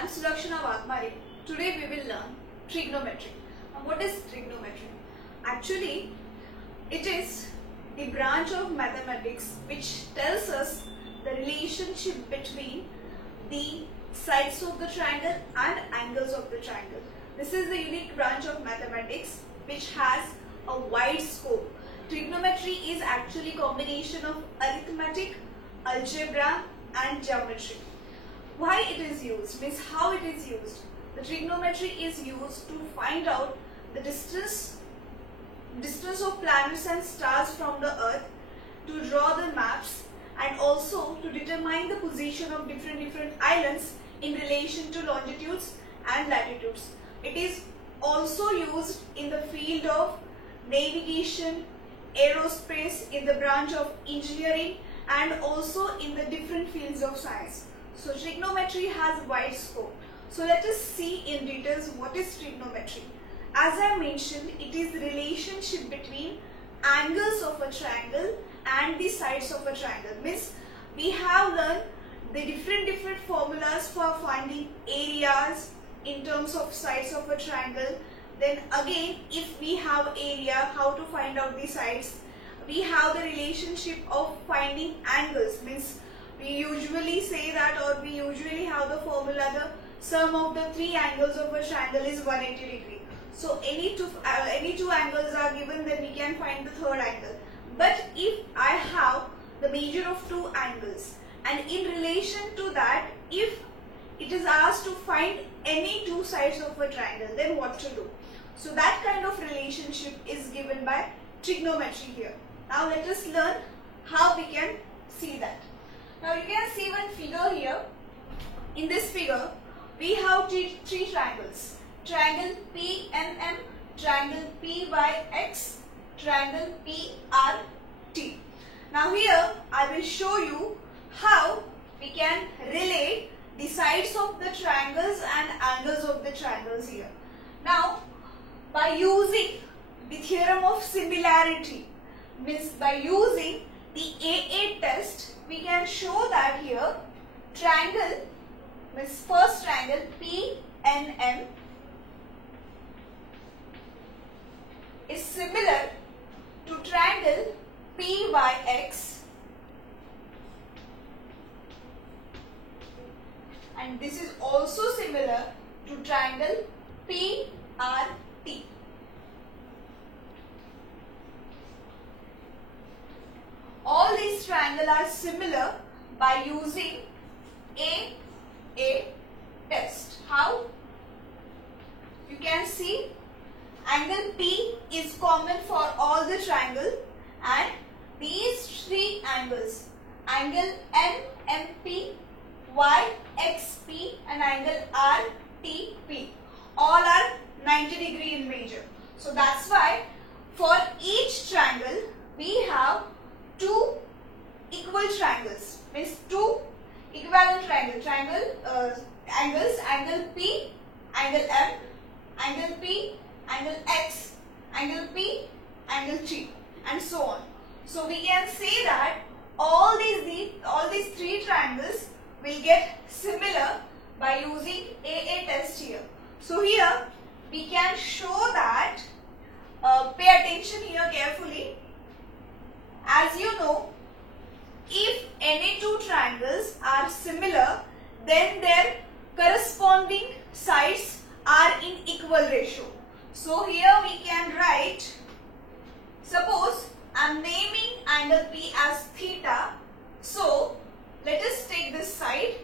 I'm Surakshana Wagmare. Today we will learn trigonometry. Now what is trigonometry? Actually, it is the branch of mathematics which tells us the relationship between the sides of the triangle and angles of the triangle. This is the unique branch of mathematics which has a wide scope. Trigonometry is actually a combination of arithmetic, algebra and geometry. Why it is used, means how it is used. The trigonometry is used to find out the distance of planets and stars from the earth, to draw the maps, and also to determine the position of different islands in relation to longitudes and latitudes. It is also used in the field of navigation, aerospace, in the branch of engineering, and also in the different fields of science. So trigonometry has wide scope. So let us see in details what is trigonometry. As I mentioned, it is the relationship between angles of a triangle and the sides of a triangle. Means we have learned the different formulas for finding areas in terms of sides of a triangle. Then again, if we have area, how to find out the sides. We have the relationship of finding angles. Means we usually say that, or we usually have the formula, the sum of the three angles of a triangle is 180 degree. So any two angles are given, then we can find the third angle. But if I have the measure of two angles, and in relation to that, if it is asked to find any two sides of a triangle, then what to do? So that kind of relationship is given by trigonometry here. Now let us learn how we can see that. Now you can see one figure here. In this figure, we have three triangles. Triangle PNM, triangle PYX, triangle PRT. Now here I will show you how we can relate the sides of the triangles and angles of the triangles here. Now by using the theorem of similarity, means by using the AA test, we can show that here triangle, means first triangle PNM is similar to triangle PYX, and this is also similar to triangle PRT. All these triangles are similar by using AA test. How? You can see angle P is common for all the triangle, and these three angles, angle NMP, YXP and angle RTP, all are 90 degree in measure. So that's why for each triangle we have two equal triangles, means two equivalent angles, angle P, angle M, angle P, angle X, angle P, angle T, and so on. So we can say that all these three triangles will get similar by using AA test here. So here we can show that, pay attention here carefully. As you know, if any two triangles are similar, then their corresponding sides are in equal ratio. So here we can write, suppose I am naming angle P as theta. So let us take this side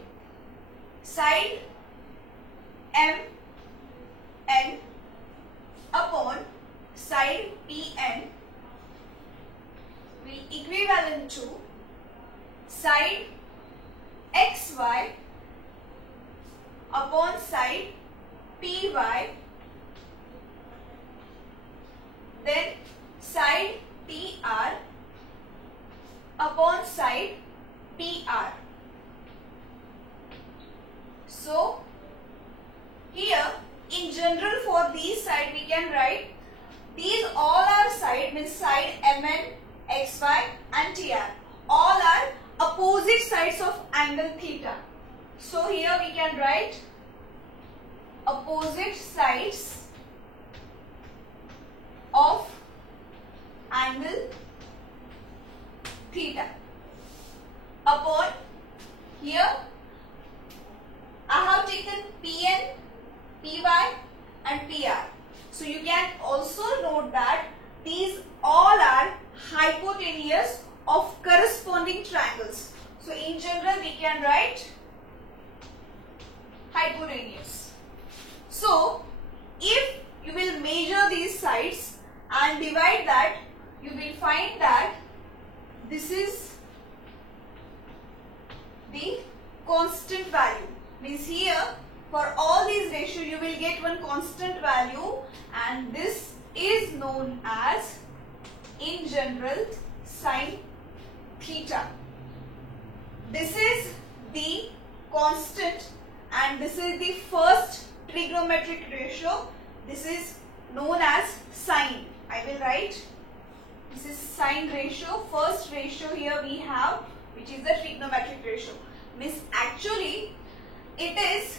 MN upon side PN will equivalent to side XY upon side PY, then side TR upon side PR. So here in general for these side we can write, these all are side, means side MN, XY and TR, all are opposite sides of angle theta. So here we can write opposite sides of angle theta upon, here I have taken Pn, Py and Pr. So you can also note that these all are hypotenuse of corresponding triangles. So in general we can write hypotenuse. So if you will measure these sides and divide that, you will find that this is the constant value. Means here for all these ratios you will get one constant value, and this is known as in general sine theta. This is the constant and this is the first trigonometric ratio. This is known as sine. I will write, this is sine ratio. First ratio here we have, which is the trigonometric ratio. Means actually it is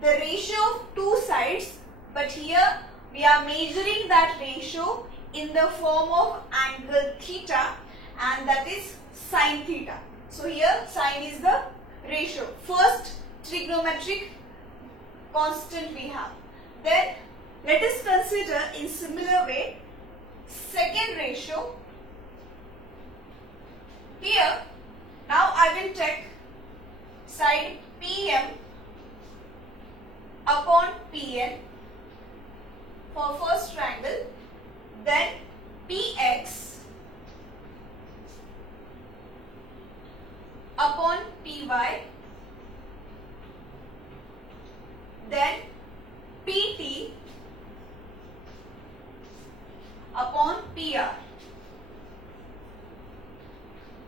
the ratio of two sides, but here we are measuring that ratio in the form of angle theta, and that is sine theta. So here sine is the ratio, first trigonometric constant we have. Then let us consider in similar way second ratio. Here now I will take side Pm upon Pn for first triangle, then Px upon Py, then Pt upon Pr.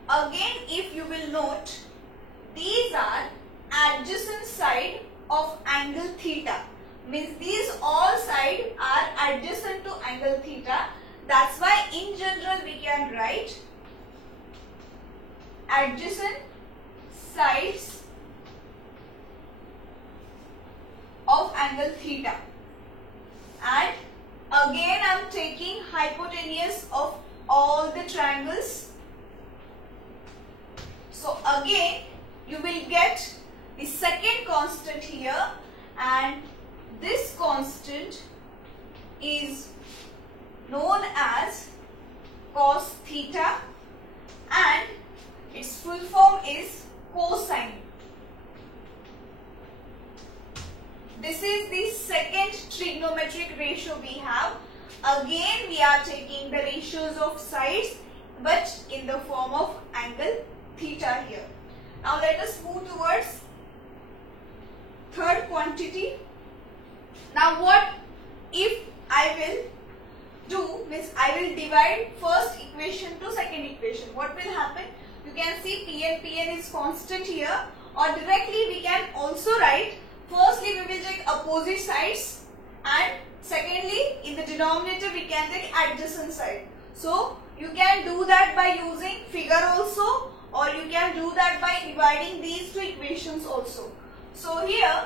Again, if you will note, these are adjacent side of angle theta. Means these all sides are adjacent to angle theta. That's why in general we can write adjacent sides of angle theta. And again I am taking hypotenuse of all the triangles. So again you will get the second constant here, and this constant is known as cos theta and its full form is cosine. This is the second trigonometric ratio we have. Again we are taking the ratios of sides but in the form of angle theta here. Now let us move towards third quantity. Now what if I will do, means I will divide first equation to second equation. What will happen? You can see Pn is constant here, or directly we can also write, firstly we will take opposite sides and secondly in the denominator we can take adjacent side. So you can do that by using figure also, or you can do that by dividing these two equations also. So here,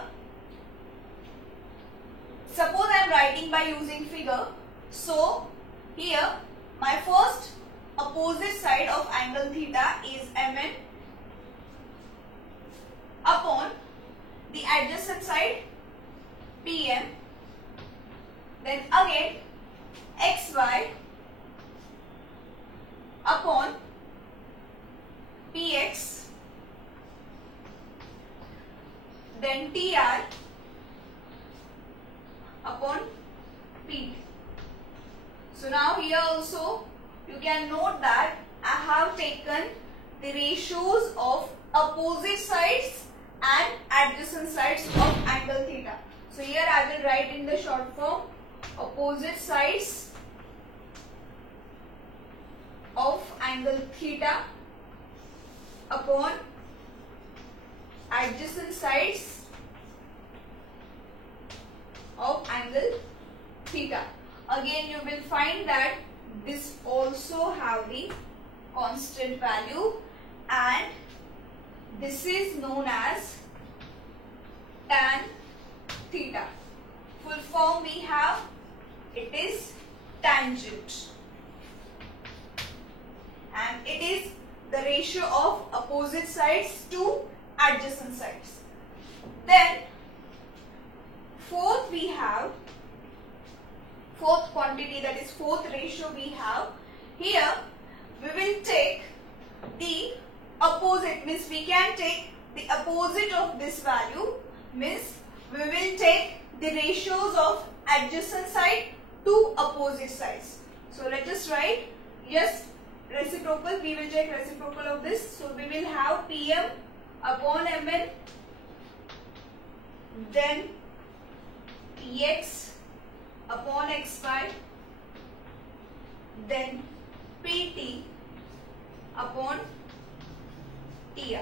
suppose I am writing by using figure. So here my first opposite side of angle theta is Mn upon the adjacent side Pm, then again xy upon Px, then Tr upon Pt. So now here also you can note that I have taken the ratios of opposite sides and adjacent sides of angle theta. So here I will write in the short form opposite sides of angle theta upon adjacent sides of angle theta. Again you will find that this also have the constant value, and this is known as tan theta. form we have, it is tangent, and it is the ratio of opposite sides to adjacent sides. Then fourth quantity, that is fourth ratio we have here, we will take the opposite, means we can take the opposite of this value, means we will take the ratios of adjacent side to opposite sides. So let us write, yes, reciprocal, we will take reciprocal of this. So we will have Pm upon Mn, then Px upon Xy, then Pt upon Ti.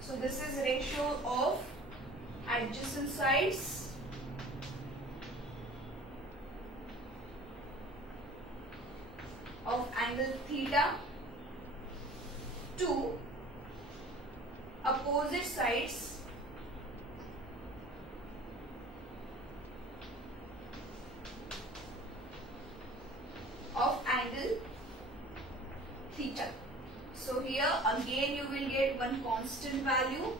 So this is ratio of adjacent sides of angle theta to opposite sides of angle theta. So here again you will get one constant value,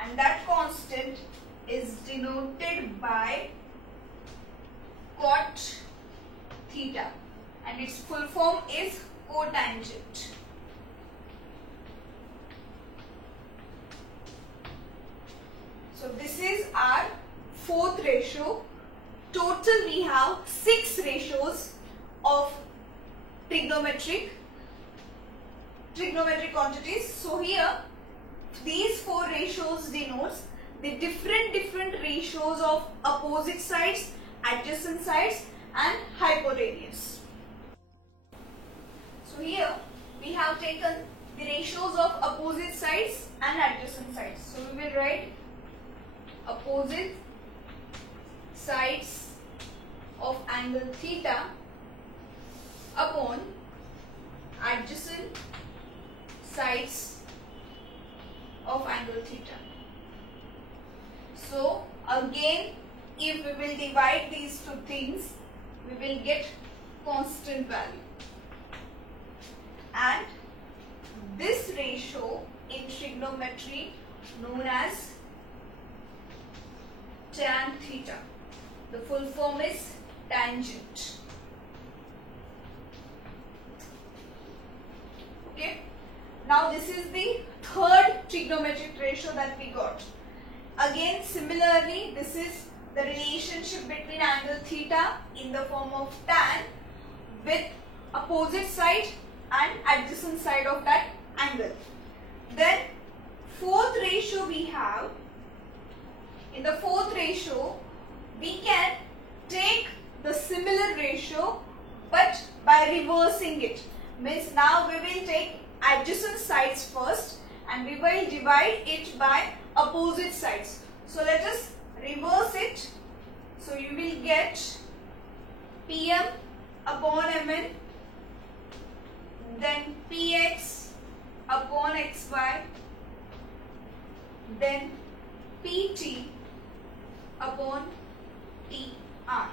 and that constant is denoted by cot theta, and its full form is cotangent. So this is our fourth ratio. Total we have 6 ratios of trigonometric quantities. So here these 4 ratios denotes the different ratios of opposite sides, adjacent sides and hypotenuse. So here we have taken the ratios of opposite sides and adjacent sides. So we will write opposite sides of angle theta upon adjacent sides of angle theta. So again, if we will divide these two things, we will get constant value, and this ratio in trigonometry known as tan theta. The full form is tangent. Okay. Now this is the third trigonometric ratio that we got. Again similarly, this is the relationship between angle theta in the form of tan with opposite side and adjacent side of that angle. Then fourth ratio we have. In the fourth ratio, we can take the similar ratio but by reversing it. Means now we will take adjacent sides first and we will divide it by opposite sides. So let us reverse it. So you will get Pm upon Mn, then Px upon Xy, then Pt upon Tr.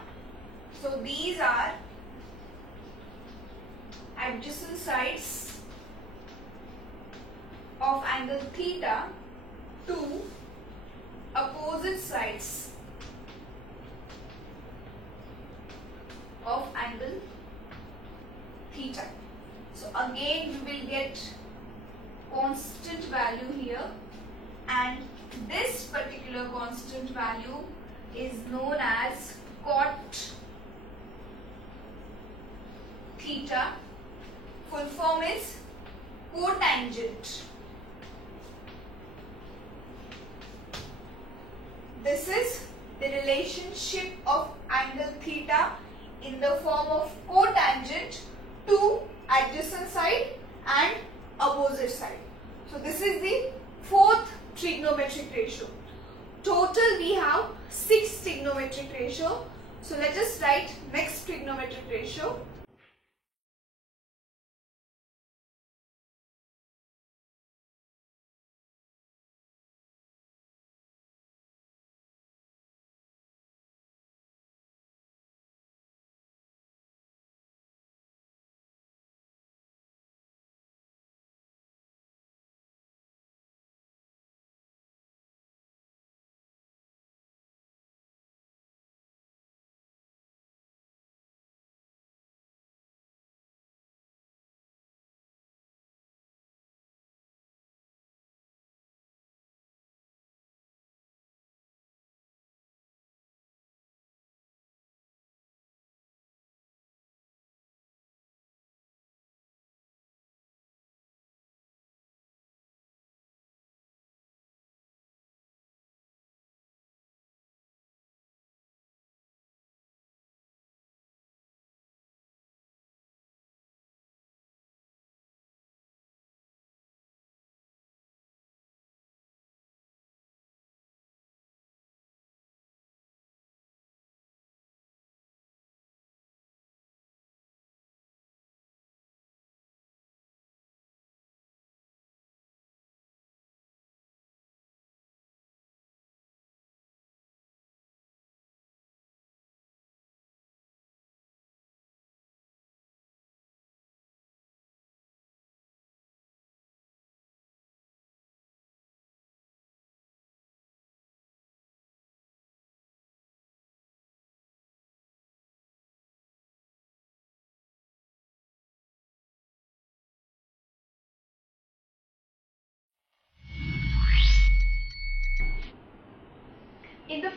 So these are adjacent sides of angle theta to opposite sides of angle theta. So again we will get constant value here, and this particular constant value is known as cot theta. Full form is cotangent. This is the relationship of angle theta in the form of cotangent to adjacent side and opposite side. So this is the fourth trigonometric ratio. Total we have 6 trigonometric ratio. So let us write next trigonometric ratio.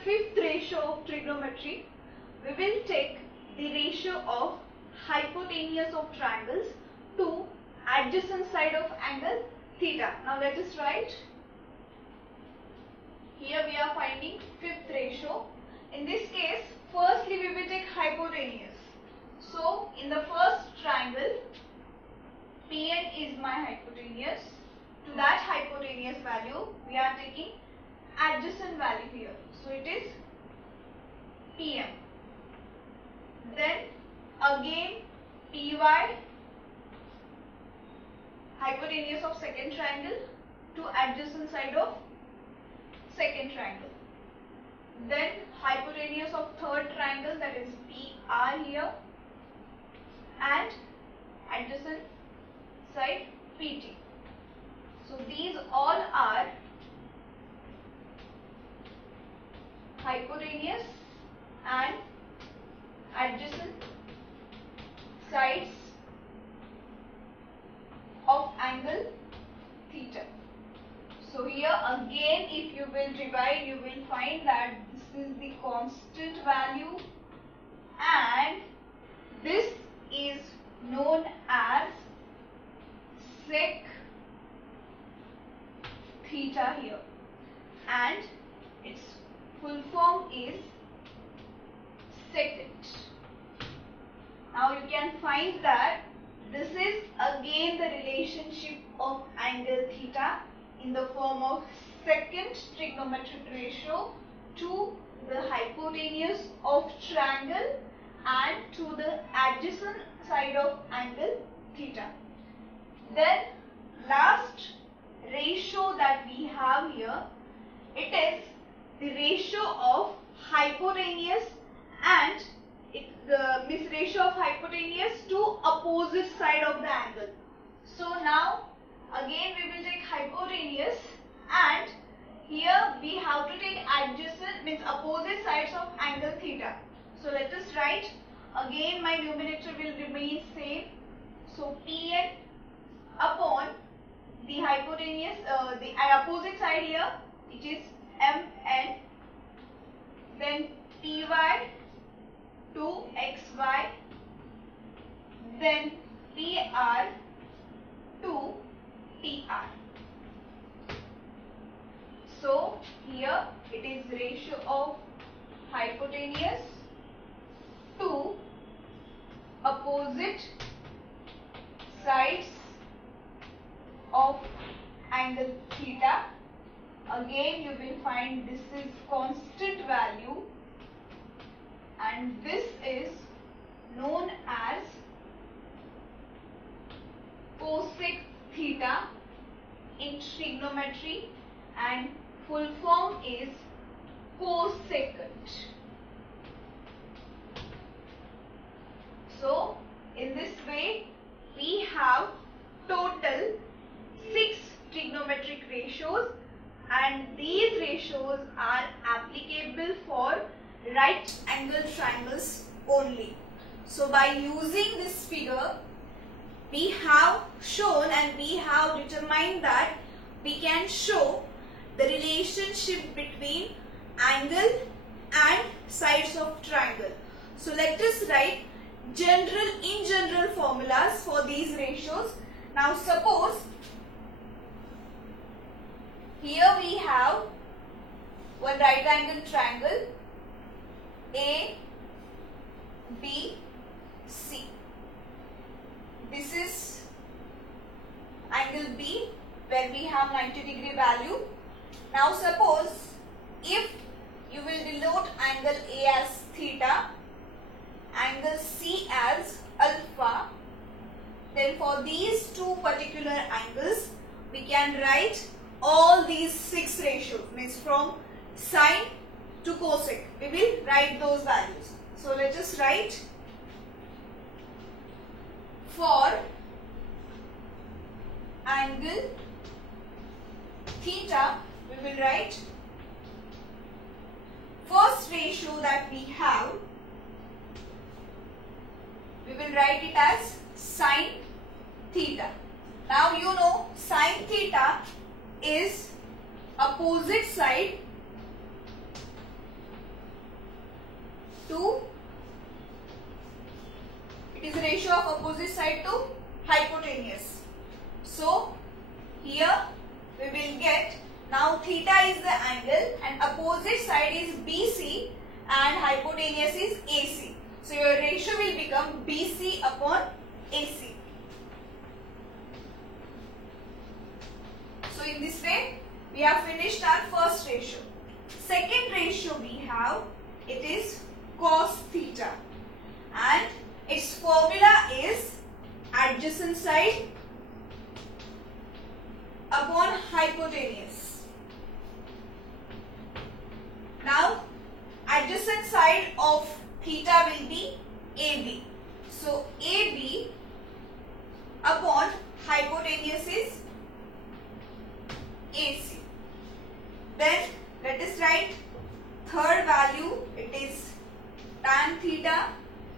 fifth ratio of trigonometry, we will take the ratio of hypotenuse of triangles to adjacent side of angle theta. Now let us write. Here we are finding fifth ratio. In this case, firstly we will take hypotenuse. So in the first triangle, Pn is my hypotenuse. To that hypotenuse value, we are taking adjacent value here. So it is Pm. Then again Py, hypotenuse of second triangle to adjacent side of second triangle. Then hypotenuse of third triangle, that is PR here, and adjacent side PT. So these all are hypotenuse and adjacent sides of angle theta. So here again, if you will divide, you will find that this is the constant value and this is known as sec theta here, and its full form is secant. Now you can find that this is again the relationship of angle theta in the form of secant trigonometric ratio to the hypotenuse of triangle and to the adjacent side of angle theta. Then last ratio that we have here, it is the ratio of hypotenuse and this ratio of hypotenuse to opposite side of the angle. So now again we will take hypotenuse and here we have to take adjacent, means opposite sides of angle theta. So let us write. Again my numerator will remain same. So Pn upon the hypotenuse, the opposite side here, it is Mn. Then Py to xy, then Pr to Tr. So here it is ratio of hypotenuse to opposite sides of angle theta. Again you will find this is constant value and this is known as cosec theta in trigonometry and full form is cosecant. So in this way we have total 6 trigonometric ratios and these ratios are applicable for right angle triangles only. So by using this figure, we have shown and we have determined that we can show the relationship between angle and sides of triangle. So let us write in general formulas for these ratios. Now suppose here we have one right angle triangle A, B, C. This is angle B where we have 90-degree value. Now suppose if you will denote angle A as theta, angle C as alpha, then for these two particular angles we can write all these 6 ratios, means from sine to cosec. We will write those values. So let us write for angle theta, we will write first ratio that we have, we will write it as sine theta. Now you know sine theta is opposite side opposite side to hypotenuse. So here we will get, now theta is the angle and opposite side is BC and hypotenuse is AC. So your ratio will become BC upon AC. So in this way we have finished our first ratio. Second ratio we have, it is cos theta and its formula is adjacent side upon hypotenuse. Now adjacent side of theta will be AB. So AB upon hypotenuse is AC. Then let us write third value, it is tan theta.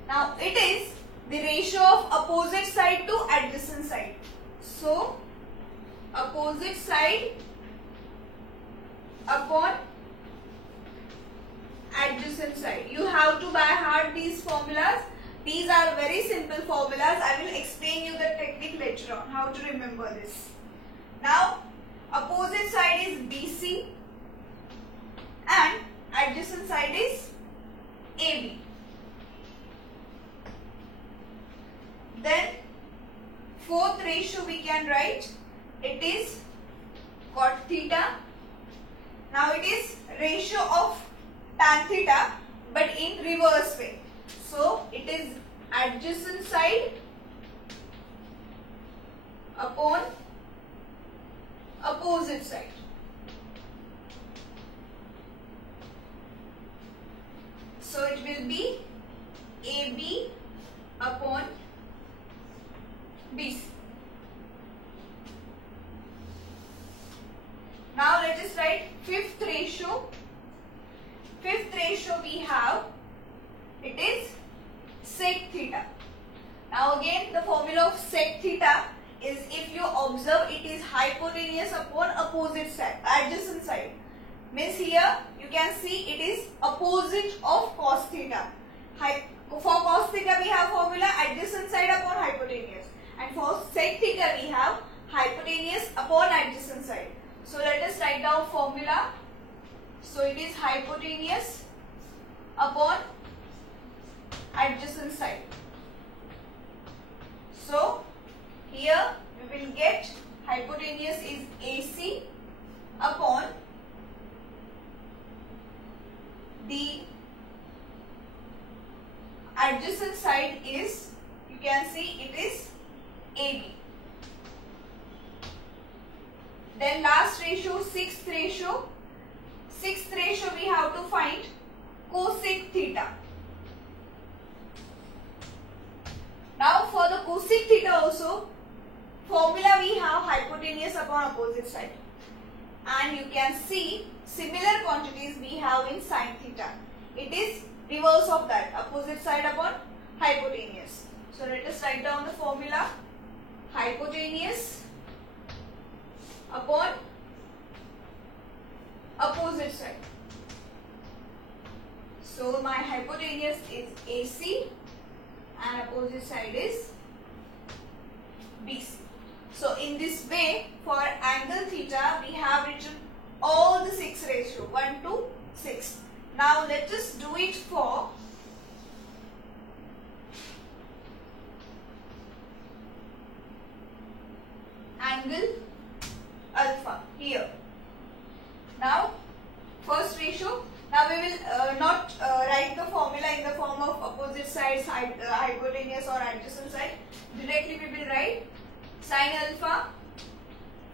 Now it is the ratio of opposite side to adjacent side. So opposite side upon adjacent side. You have to by heart these formulas. These are very simple formulas. I will explain you the technique later on how to remember this. Now opposite side is BC and adjacent side is AB. Then fourth ratio we can write, it is cot theta. Now it is ratio of tan theta but in reverse way. So it is adjacent side upon opposite side. So it will be AB upon BC. Now let us write fifth ratio. Fifth ratio we have, it is sec theta. Now again the formula of sec theta is, if you observe, it is hypotenuse upon opposite side, adjacent side. Means here you can see it is opposite of cos theta. For cos theta we have formula adjacent side upon hypotenuse, and for sec theta we have hypotenuse upon adjacent side. So let us write down formula. So it is hypotenuse upon adjacent side. So here we will get hypotenuse is AC upon the adjacent side is, you can see it is AB. Then last ratio, sixth ratio. Sixth ratio we have to find cosec theta. Now for the cosec theta also, formula we have hypotenuse upon opposite side. And you can see similar quantities we have in sin theta. It is reverse of that, opposite side upon hypotenuse. So let us write down the formula. Hypotenuse upon opposite side. So my hypotenuse is AC and opposite side is BC. So in this way, for angle theta we have written all the 6 ratio 1 to 6. Now let us do it for angle alpha here. Now first ratio, now we will not write the formula in the form of opposite sides, hypotenuse or adjacent side. Directly we will write sin alpha.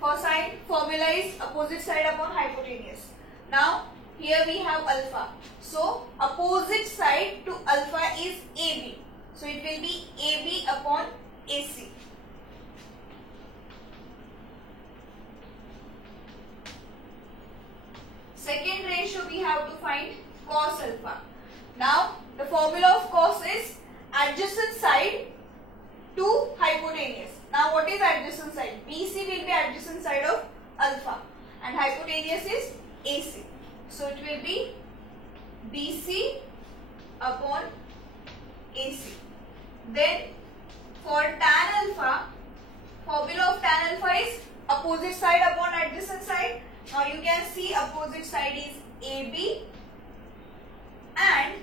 For sin, formula is opposite side upon hypotenuse. Now here we have alpha. So opposite side to alpha is AB. So it will be AB upon AC. Second ratio we have to find cos alpha. Now the formula of cos is adjacent side to hypotenuse. Now what is adjacent side? BC will be adjacent side of alpha and hypotenuse is AC. So it will be BC upon AC. Then for tan alpha, formula of tan alpha is opposite side upon adjacent side. Now you can see opposite side is AB and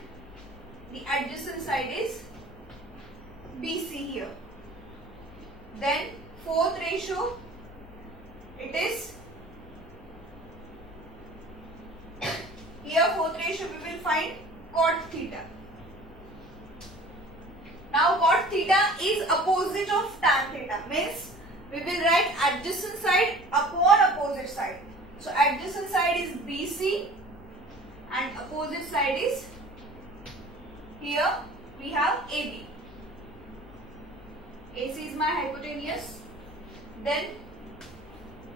the adjacent side is BC here. Then fourth ratio, it is here fourth ratio we will find cot theta. Now cot theta is opposite of tan theta, means we will write adjacent side upon opposite side. So adjacent side is BC and opposite side is, here we have AB. AC is my hypotenuse. Then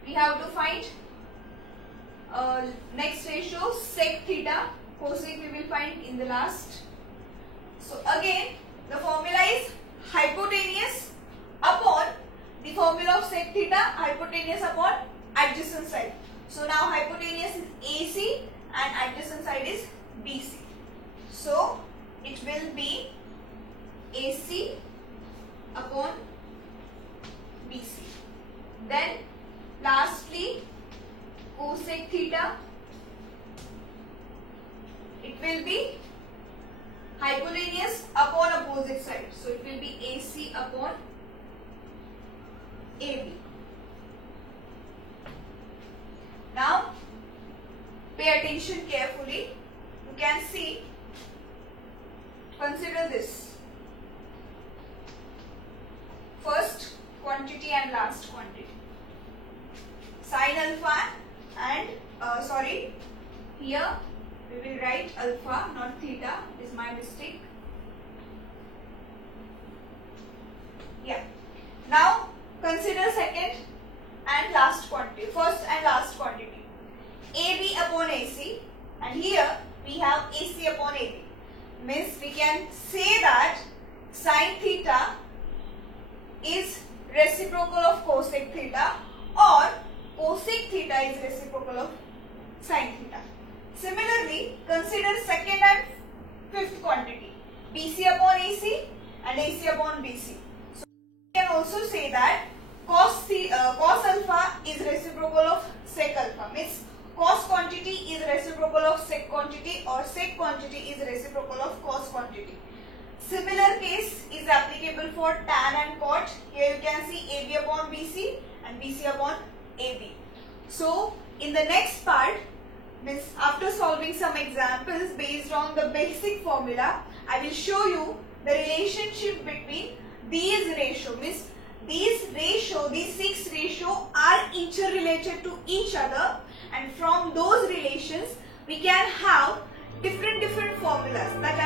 we have to find next ratio sec theta. Cosec we will find in the last. So again the formula is hypotenuse upon the formula of sec theta, hypotenuse upon adjacent side. So now hypotenuse is AC and adjacent side is BC. So it will be AC upon BC. Then lastly cosec theta, it will be hypotenuse upon opposite side. So it will be AC upon AB. Now pay attention carefully. You can see, consider this. First quantity and last quantity. Sin alpha and here we will write alpha, not theta, is my mistake. Yeah. Now consider second and last quantity, first and last quantity. AB upon AC, and here we have AC upon AB. Means we can say that sin theta is reciprocal of cosec theta, or cosec theta is reciprocal of sin theta. Similarly, consider second and fifth quantity, BC upon AC and AC upon BC. So we can also say that cos alpha is reciprocal of sec alpha, means cos quantity is reciprocal of sec quantity, or sec quantity is reciprocal of cos quantity. Similar case is applicable for tan and cot. Here you can see AB upon BC and BC upon AB. So in the next part, means after solving some examples based on the basic formula, I will show you the relationship between these ratio. Means these six ratio are interrelated to each other, and from those relations we can have different formulas that